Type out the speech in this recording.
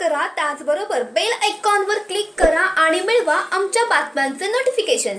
करा त्याचबरोबर बेल आयकॉनवर क्लिक करा आणि मिळवा आमच्या बातम्यांचे नोटिफिकेशन